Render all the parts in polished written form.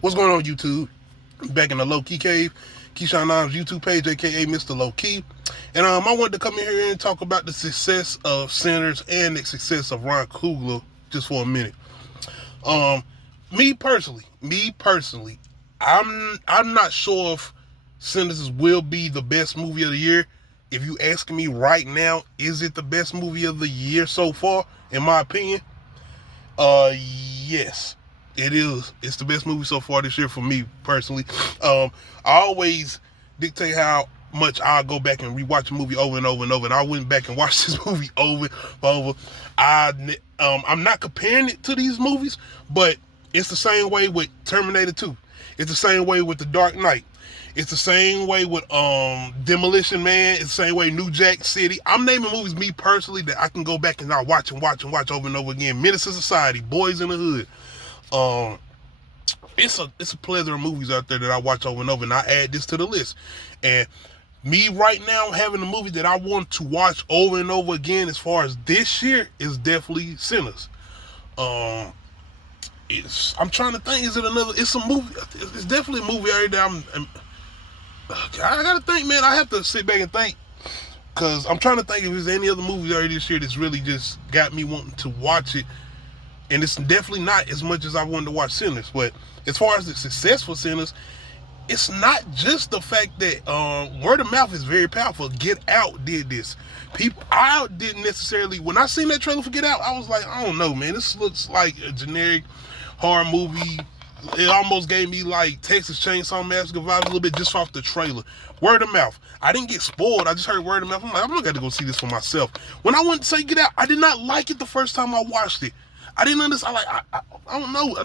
What's going on, YouTube? Back in the Low Key Cave, Keyshawn Nimes YouTube page, aka Mr. Low Key. And I wanted to come in here and talk about the success of Sinners and the success of Ron Coogler just for a minute. Um, me personally, I'm not sure if Sinners will be the best movie of the year. If you asking me right now, is it the best movie of the year so far? In my opinion, yes, it is. It's the best movie so far this year for me personally. I always dictate how much I'll go back and rewatch a movie over and over and over. And I went back and watched this movie over and over. I'm not comparing it to these movies, but it's the same way with Terminator 2. It's the same way with The Dark Knight. It's the same way with Demolition Man. It's the same way New Jack City. I'm naming movies, me personally, that I can go back and I watch over and over again. Menace to Society, Boys in the Hood. It's a plethora of movies out there that I watch over and over, and I add this to the list. And me right now having a movie that I want to watch over and over again as far as this year is definitely Sinners. I'm trying to think, is it another, it's a movie, it's definitely a movie already that I gotta think, man. I have to sit back and think, because I'm trying to think if there's any other movie already this year that's really just got me wanting to watch it. And it's definitely not as much as I wanted to watch Sinners. But as far as the success for Sinners, it's not just the fact that word of mouth is very powerful. Get Out did this. I didn't necessarily, when I seen that trailer for Get Out, I was like, I don't know, man. This looks like a generic horror movie. It almost gave me like Texas Chainsaw Massacre vibes a little bit just off the trailer. Word of mouth. I didn't get spoiled. I just heard word of mouth. I'm like, I'm not going to go see this for myself. When I went to say Get Out, I did not like it the first time I watched it. I didn't understand. I don't know.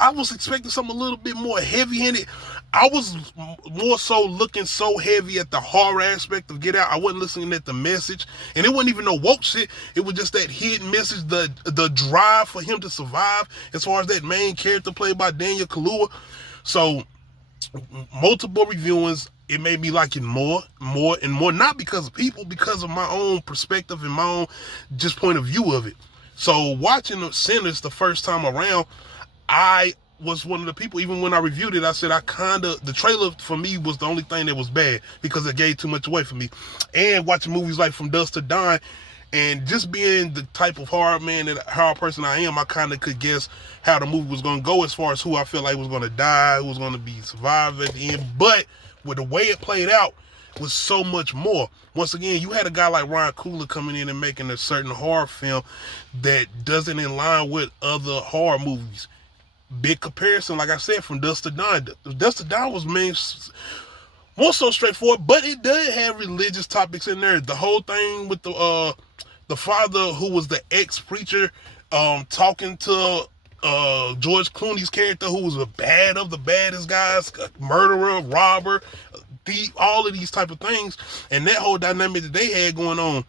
I was expecting something a little bit more heavy-handed. I was more so looking so heavy at the horror aspect of Get Out. I wasn't listening at the message, and it wasn't even no woke shit. It was just that hidden message, the drive for him to survive, as far as that main character played by Daniel Kaluuya. So, multiple reviewings. It made me like it more and more. Not because of people, because of my own perspective and my own just point of view of it. So watching Sinners the first time around, I was one of the people, even when I reviewed it, I said the trailer for me was the only thing that was bad because it gave too much away for me. And watching movies like From Dusk to Dawn, and just being the type of horror person I am, I kind of could guess how the movie was going to go as far as who I felt like was going to die, who was going to be survived at the end. But with the way it played out, was so much more. Once again, you had a guy like Ron Coogler coming in and making a certain horror film that doesn't in line with other horror movies. Big comparison, like I said, From Dusk to Dawn. Dusk to Dawn was more so straightforward, but it does have religious topics in there. The whole thing with the father who was the ex-preacher talking to George Clooney's character, who was the baddest guys, murderer, robber, all of these type of things, and that whole dynamic that they had going on.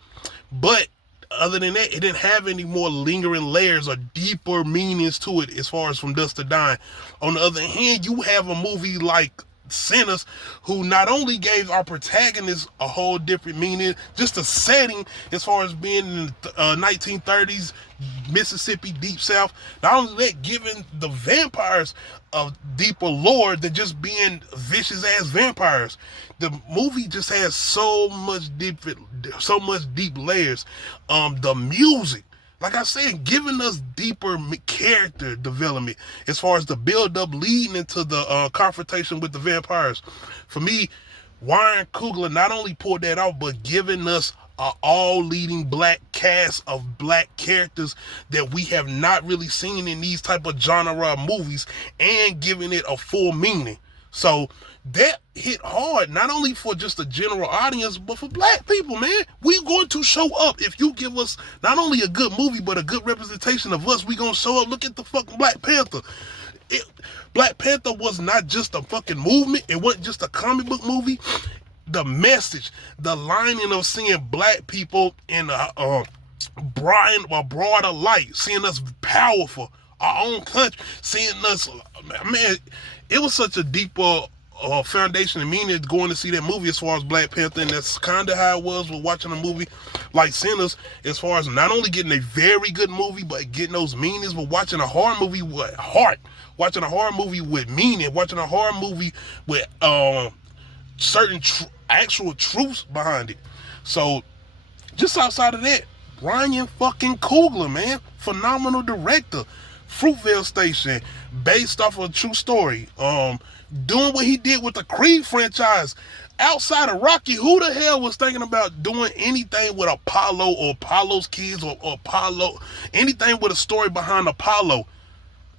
But other than that, it didn't have any more lingering layers or deeper meanings to it as far as From Dusk to Dawn. On the other hand, you have a movie like Sinners, who not only gave our protagonist a whole different meaning, just the setting as far as being in the 1930s Mississippi Deep South, not only that, giving the vampires a deeper lore than just being vicious ass vampires. The movie just has so much deep layers. The music, like I said, giving us deeper character development as far as the build-up leading into the confrontation with the vampires. For me, Ryan Coogler not only pulled that off, but giving us an all-leading black cast of black characters that we have not really seen in these type of genre movies, and giving it a full meaning. So that hit hard, not only for just the general audience, but for black people, man. We're going to show up. If you give us not only a good movie, but a good representation of us, we're going to show up. Look at the fucking Black Panther. Black Panther was not just a fucking movement. It wasn't just a comic book movie. The message, the lining of seeing black people in a broader light, seeing us powerful, our own country, seeing us, man, it was such a deeper foundation and meaning going to see that movie as far as Black Panther, and that's kind of how it was with watching a movie like Sinners, as far as not only getting a very good movie, but getting those meanings, but watching a horror movie with heart, watching a horror movie with meaning, watching a horror movie with certain actual truths behind it. So, just outside of that, Ryan fucking Coogler, man, phenomenal director. Fruitvale Station, based off of a true story. Doing what he did with the Creed franchise. Outside of Rocky, who the hell was thinking about doing anything with Apollo or Apollo's kids or Apollo, anything with a story behind Apollo?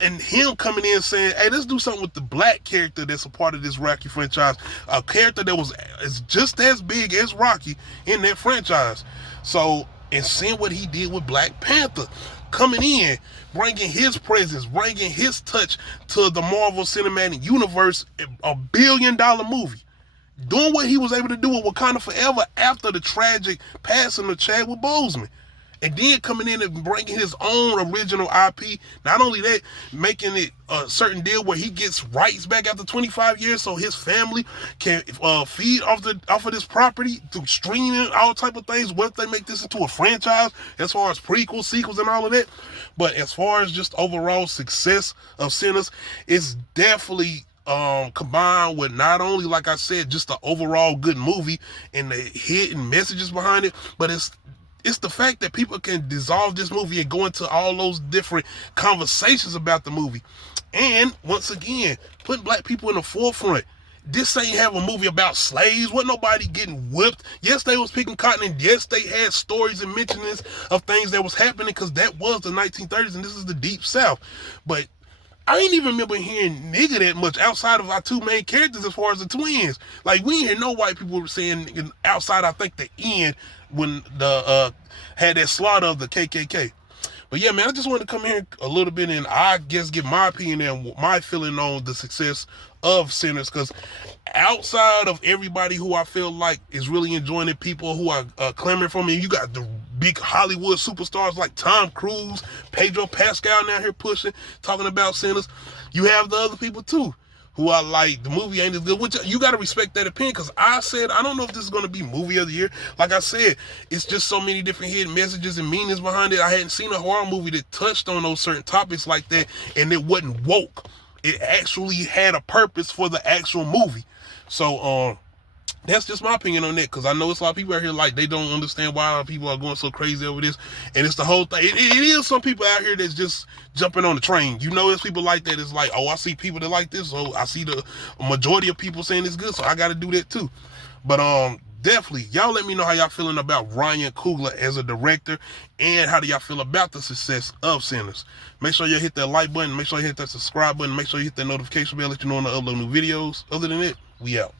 And him coming in saying, hey, let's do something with the black character that's a part of this Rocky franchise. A character that is just as big as Rocky in that franchise. So, and seeing what he did with Black Panther. Coming in, bringing his presence, bringing his touch to the Marvel Cinematic Universe, $1 billion movie. Doing what he was able to do with Wakanda Forever after the tragic passing of Chadwick Boseman. And then coming in and bringing his own original IP. Not only that, making it a certain deal where he gets rights back after 25 years so his family can feed off of this property through streaming, all type of things. What if they make this into a franchise as far as prequels, sequels, and all of that? But as far as just overall success of Sinners, it's definitely combined with not only, like I said, just the overall good movie and the hidden messages behind it, but it's the fact that people can dissolve this movie and go into all those different conversations about the movie. And once again, putting black people in the forefront. This ain't have a movie about slaves. Wasn't nobody getting whipped. Yes, they was picking cotton, and yes, they had stories and mentionings of things that was happening, because that was the 1930s and this is the Deep South. But I ain't even remember hearing nigga that much outside of our two main characters as far as the twins. Like, we ain't hear no white people were saying outside, I think, the end when the had that slaughter of the KKK. But yeah, man, I just wanted to come here a little bit and I guess give my opinion and my feeling on the success of Sinners, because outside of everybody who I feel like is really enjoying it, people who are clamoring for me, you got the big Hollywood superstars like Tom Cruise, Pedro Pascal now here pushing, talking about Sinners. You have the other people too, who are like, the movie ain't as good, which you got to respect that opinion, because I said, I don't know if this is going to be movie of the year. Like I said, it's just so many different hidden messages and meanings behind it. I hadn't seen a horror movie that touched on those certain topics like that, and it wasn't woke. It actually had a purpose for the actual movie. So, that's just my opinion on that, because I know it's a lot of people out here like they don't understand why people are going so crazy over this, and it's the whole thing. It is some people out here that's just jumping on the train. You know, there's people like that. It's like, oh, I see people that like this, so I see the majority of people saying it's good, so I got to do that too. But definitely, y'all let me know how y'all feeling about Ryan Coogler as a director, and how do y'all feel about the success of Sinners. Make sure you hit that like button, make sure you hit that subscribe button, make sure you hit that notification bell, let you know when I upload new videos. Other than that, we out.